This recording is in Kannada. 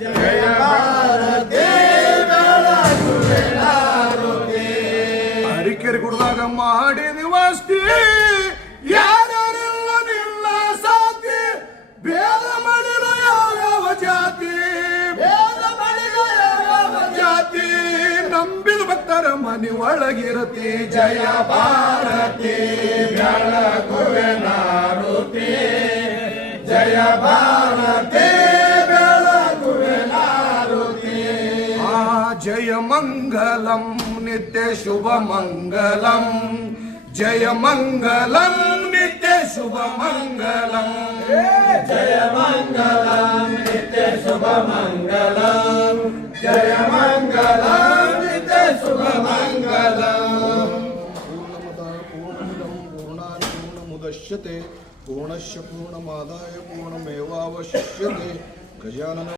ಜಯ ಭಾರತಿ ಅರಿಕೆರೆ ಗುಡ್ದಾಗ ಮಾಡಿದ ವಾಸ್ತಿ ಯಾರಿಲ್ಲ ನಿಲ್ಲ ಸಾತಿ ಭೇದ ಮಾಡಿದ ಯಾವ ಜಾತಿ ಜಾತಿ ನಂಬಿದ ಭಕ್ತರ ಮನೆ ಒಳಗಿರತಿ ಜಯ ಭಾರತಿ ಬೆಳಗುವೆ ನಾರುತಿ ಜಯ ಭಾರತಿ ಬೆಳಗುವೆ ನಾರುತಿ ಜಯ ಮಂಗಲಂ ನಿತ್ಯ ಶುಭ ಮಂಗಲಂ ಜಯ ಮಂಗಲಂ ನಿತ್ಯ ಶುಭ ಮಂಗಲಂ ಜಯ ಮಂಗಲಂ ನಿತ್ಯ ಶುಭ ಮಂಗಲಂ ಜಯ ಮಂಗಲಂ ನಿತ್ಯ ಶುಭ ಮಂಗಲಂ ಪೂರ್ಣಮದ ಪೂರ್ಣಮಿದಂ ಪೂರ್ಣಾತ್ ಪೂರ್ಣಮುದಚ್ಯತೆ ಪೂರ್ಣಸ್ಯ ಪೂರ್ಣಮಾದಾಯ ಪೂರ್ಣಮೇವಾವಶಿಷ್ಯತೆ ಗಜಾನನ